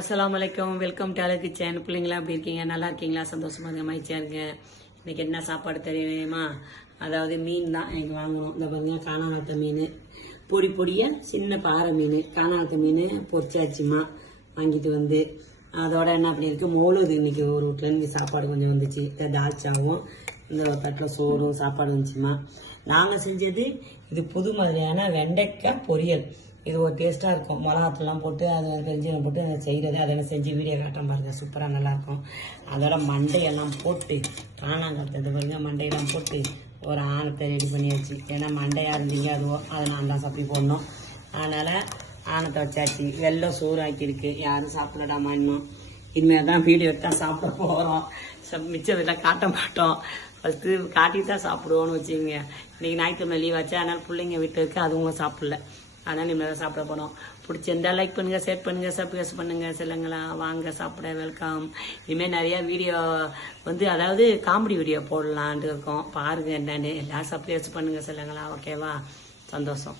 அஸ்ஸலாமு அலைக்கும். Welcome to அழகு கிச்சன். பிள்ளைங்களா எப்படி இருக்கீங்க? நல்லா இருக்கீங்களா? சந்தோஷமா இருங்க, மகிழ்ச்சியா இருங்க. இன்னைக்கு என்ன சாப்பாடு தெரியுமா? அதாவது மீன் தான் எனக்கு வாங்கணும். இந்த பாருங்க, காணாங்கத்தை மீன் பொடி பொடியாக சின்ன பாறை மீன், காணாங்கத்தை மீன் பொரிச்சாச்சுமா வாங்கிட்டு வந்து. அதோட என்ன பண்ணியிருக்கு, மௌலூது இன்னைக்கு ஒரு வீட்டில் சாப்பாடு கொஞ்சம் வந்துச்சு. தால்ச்சாவும் இந்த தட்டில் சோறும் சாப்பாடு வந்துச்சுமா. நாங்கள் செஞ்சது இது புது மாதிரியான வெண்டைக்காய் பொரியல். இது ஒரு டேஸ்ட்டாக இருக்கும். மிளகாத்தூள்லாம் போட்டு அதை பெருஞ்சீரகம் போட்டு அதை செய்கிறது. அதை செஞ்சு வீடியோ காட்ட பாருங்க, சூப்பராக நல்லாயிருக்கும். அதோட மண்டையெல்லாம் போட்டு காணாங்கத்தை பாருங்க, மண்டையெல்லாம் போட்டு ஒரு ஆணத்தை ரெடி பண்ணியாச்சு. ஏன்னா மண்டையாக இருந்தீங்க அதுவோ அதை நான் தான் சப்பி போடணும். அதனால் ஆணத்தை வச்சாச்சு. வெள்ளம் சோறு ஆக்கியிருக்கு. யாரும் சாப்பிடடாமா இன்னும். இனிமேல் தான் வீடியோ எடுத்தால் சாப்பிட போகிறோம். மிச்சதெல்லாம் காட்ட மாட்டோம். ஃபஸ்ட்டு காட்டிட்டு தான் சாப்பிடுவோன்னு வச்சுக்கோங்க. இன்றைக்கி ஞாயிற்றுக்கிழமை லீவ் ஆச்சு. அதனால் பிள்ளைங்க வீட்டில் இருக்குது, அதுவும் சாப்பிடல. அதனால் இனிமேல் தான் சாப்பிட போனோம். பிடிச்சிருந்தா லைக் பண்ணுங்கள், ஷேர் பண்ணுங்கள், சப்ஸ்கிரைப் பண்ணுங்கள். செல்லுங்களா வாங்க சாப்பிட வெல்கம். இனிமேல் நிறையா வீடியோ அதாவது காமெடி வீடியோ போடலான்ட்டு இருக்கோம். பாருங்கள் என்னன்னு. எல்லாம் சப்ஸ்கிரைப் பண்ணுங்கள் செல்லுங்களா. ஓகேவா? சந்தோஷம்.